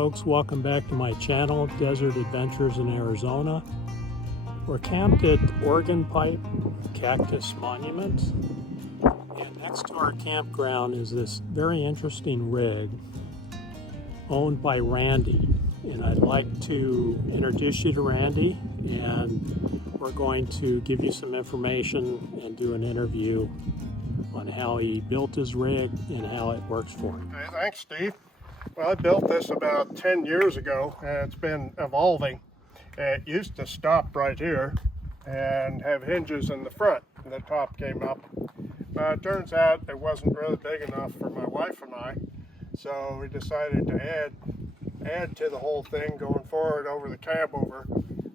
folks, welcome back to my channel, Desert Adventures in Arizona. We're camped at Organ Pipe Cactus Monument, and next to our campground is this very interesting rig owned by Randy. And I'd like to introduce you to Randy, and we're going to give you some information and do an interview on how he built his rig and how it works for him. Okay, thanks, Steve. Well, I built this about 10 years ago, and it's been evolving. It used to stop right here and have hinges in the front, and the top came up. But it turns out it wasn't really big enough for my wife and I, so we decided to add to the whole thing going forward over the cab over.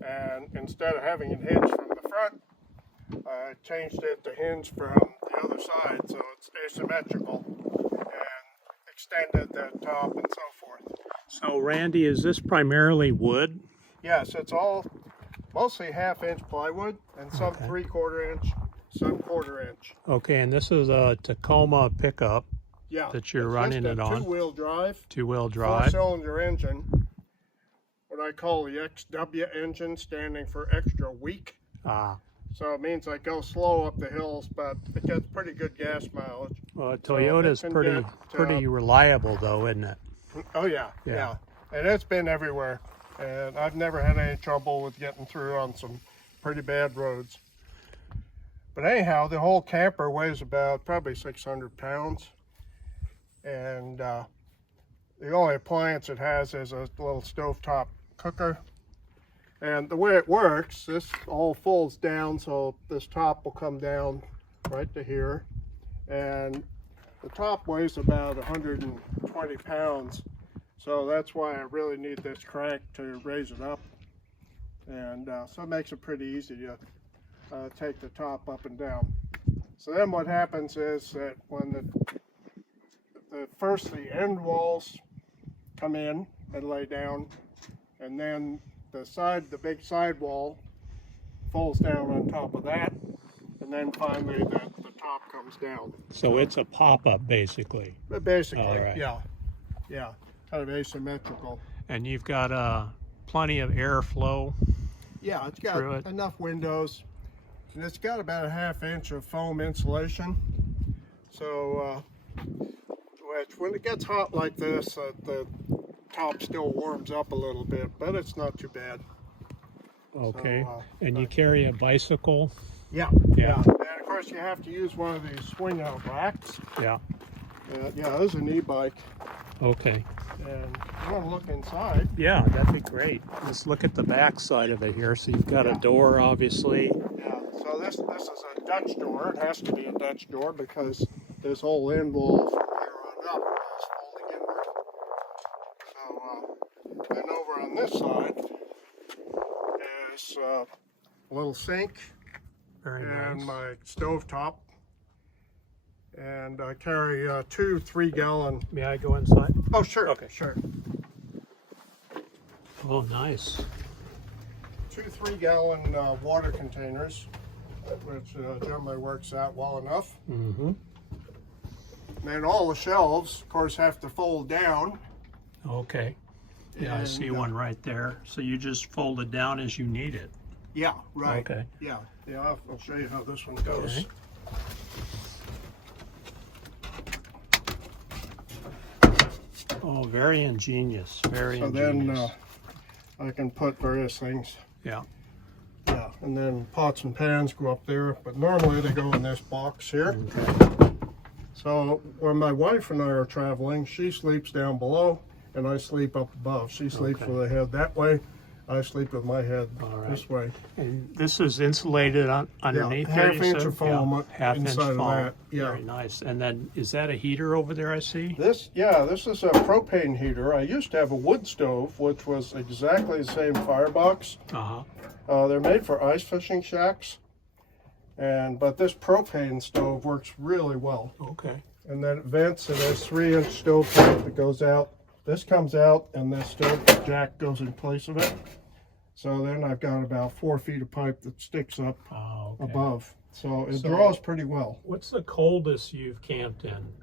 And instead of having it hinge from the front, I changed it to hinge from the other side, so it's asymmetrical, and extended the top and so forth. So Randy, is this primarily wood? Yes, it's all mostly half-inch plywood and some 3/4 inch, some 1/4 inch. Okay, and this is a Tacoma pickup that you're running it on. Two-wheel drive. Two-wheel drive. 4-cylinder engine. What I call the XW engine, standing for extra weak. So it means I go slow up the hills, but it gets pretty good gas mileage. Well, Toyota's pretty reliable though, isn't it? Oh yeah, yeah. And it's been everywhere. And I've never had any trouble with getting through on some pretty bad roads. But anyhow, the whole camper weighs about probably 600 pounds. And the only appliance it has is a little stovetop cooker. And the way it works, this all folds down, so this top will come down right to here. And the top weighs about 120 pounds. So that's why I really need this crank to raise it up. And so it makes it pretty easy to take the top up and down. So then what happens is that when the end walls come in and lay down, and then the big side wall folds down on top of that, and then finally the top comes down. So it's a pop-up basically. Basically, right. yeah, kind of asymmetrical. And you've got plenty of airflow. Yeah, it's got enough windows, and it's got about a 1/2 inch of foam insulation. So when it gets hot like this, the top still warms up a little bit, but it's not too bad. Okay, so, and you carry a bicycle? Yeah. And of course you have to use one of these swing out racks. Yeah, this is an e-bike. Okay. And you want to look inside? Yeah, that'd be great. Let's look at the back side of it here. So you've got a door, obviously. Yeah, so this is a Dutch door. It has to be a Dutch door because this whole end wall from here on up is folding inward. So then over on this side is a little sink. Very and nice. My stove top. And I carry 2 3-gallon. May I go inside? Oh, sure. Okay. Sure. Oh, nice. 2 3-gallon water containers, which generally works out well enough. Mm-hmm. And all the shelves, of course, have to fold down. Okay. Yeah, I see one right there. So you just fold it down as you need it. Yeah, right. Okay. Yeah, I'll show you how this one goes. Okay. Oh, very ingenious. Very ingenious. So then I can put various things. Yeah. Yeah, and then pots and pans go up there, but normally they go in this box here. Okay. So when my wife and I are traveling, she sleeps down below and I sleep up above. She sleeps with her head that way. I sleep with my head this way. And this is insulated underneath there, there, 1/2 inch of foam inside of that. Yeah. Very nice. And then, is that a heater over there I see? This is a propane heater. I used to have a wood stove, which was exactly the same firebox. They're made for ice fishing shacks. But this propane stove works really well. Okay. And then it vents, and there's 3-inch stove pipe that goes out. This comes out, and this stove jack goes in place of it. So then I've got about 4 feet of pipe that sticks up above. So it draws pretty well. What's the coldest you've camped in?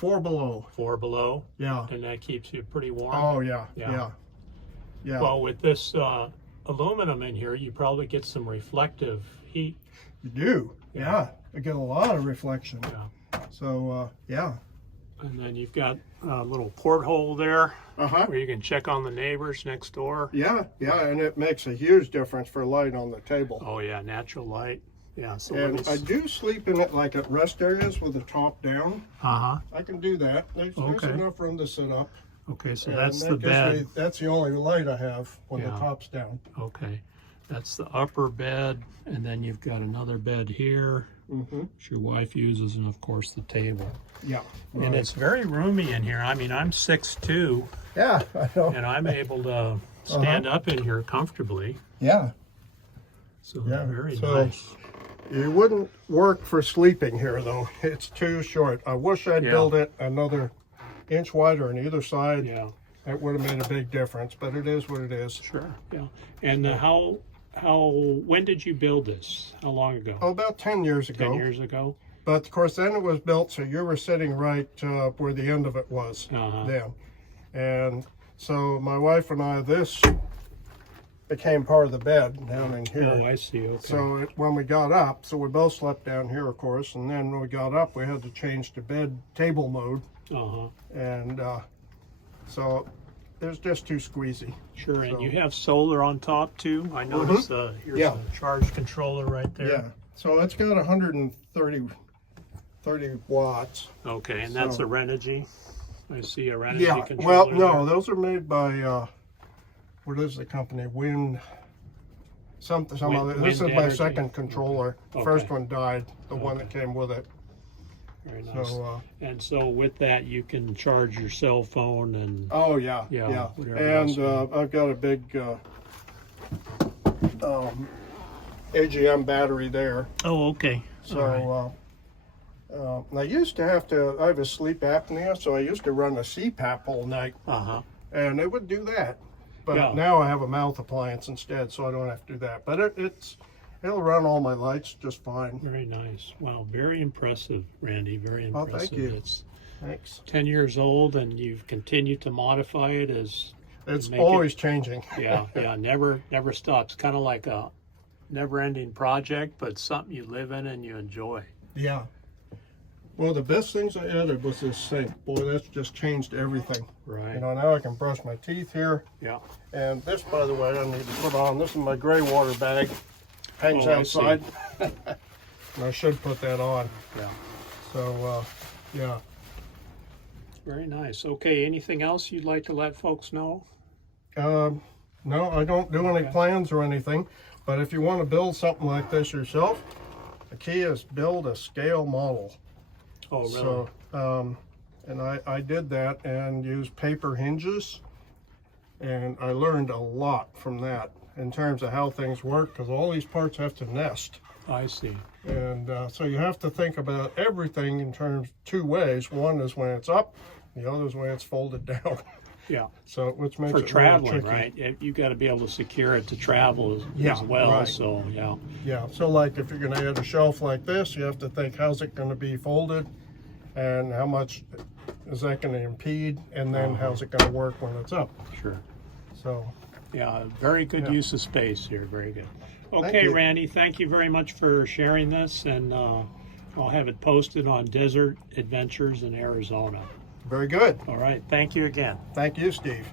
4 below. 4 below, Yeah. and that keeps you pretty warm. Oh yeah. Yeah. Yeah. Yeah. Well, with this aluminum in here, you probably get some reflective heat. You do. Yeah. I get a lot of reflection. Yeah. So yeah. And then you've got a little porthole there Uh-huh. where you can check on the neighbors next door. Yeah, yeah, and it makes a huge difference for light on the table. Oh yeah, natural light. Yeah. So And I do sleep in it like at rest areas with the top down. I can do that. There's Okay. enough room to sit up. Okay, so And that's that the gives bed. me- that's the only light I have when the Yeah. top's down. Okay, that's the upper bed, and then you've got another bed here, Mm-hmm. which your wife uses, and of course the table. Yeah. And it's very roomy in here. I mean, I'm 6'2", yeah, I know. and I'm able to stand up in here comfortably. Yeah. So Yeah, very so- nice. It wouldn't work for sleeping here though. It's too short. I wish I'd Yeah. build it another inch wider on either side. Yeah, It would have made a big difference, but it is what it is. sure. Yeah. And when did you build this? How long ago? Oh, about 10 years ago. 10 years ago? But of course, then it was built, so you were sitting right where the end of it was Uh-huh. then. And so my wife and I, this became part of the bed down in here. Oh, I see. Okay. So when we got up, so we both slept down here, of course, and then when we got up, we had to change to bed table mode. Uh-huh. And so there's just too squeezy. Sure, and So- you have solar on top too. I noticed here's Yeah. a charge controller right there. Yeah. So it's got 30 watts. Okay, and that's So- a Renogy. I see a Renogy Yeah, controller. well, no, those are made by, what is the company? Some Wind- other. This Wind is my Energy. second controller. Okay. First one died, the one that came with it. Very nice. So, And so with that, you can charge your cell phone and oh yeah, Yeah, yeah. whatever And else I've got a big AGM battery there. oh, okay. So I used to I have a sleep apnea, so I used to run a CPAP all night, Uh-huh. and it would do that. But Yeah. now I have a mouth appliance instead, so I don't have to do that. But it'll run all my lights just fine. Very nice. Wow, very impressive, Randy. Very Oh, impressive. thank you. It's Thanks. 10 years old and you've continued to modify it as It's make always changing. yeah, never stops. Kind of like a never-ending project, but something you live in and you enjoy. Yeah. Well, the best things I added was this sink. Boy, that's just changed everything. Right. You know, now I can brush my teeth here. Yeah. And this, by the way, I need to put on. This is my gray water bag. Hangs Oh, I see. outside. And I should put that on. Yeah. So, yeah. Very nice. Okay, anything else you'd like to let folks know? No, I don't do any plans or anything. But if you want to build something like this yourself, the key is build a scale model. Oh, really? So, and I did that and used paper hinges, and I learned a lot from that in terms of how things work, because all these parts have to nest. I see. And so you have to think about everything in terms two ways. One is when it's up, the other is when it's folded down. Yeah. So which makes For it really traveling, tricky. right? You got to be able to secure it to travel as Yeah, well. right. So, yeah. Yeah, so like if you're going to add a shelf like this, you have to think, how's it going to be folded, and how much is that going to impede, and then how's it going to work when it's up. Sure. So Yeah, very good Yeah. use of space here. Very good. Okay, you. Randy, thank you very much for sharing this, and I'll have it posted on Desert Adventures in Arizona. very good. All right, thank you again. Thank you, Steve.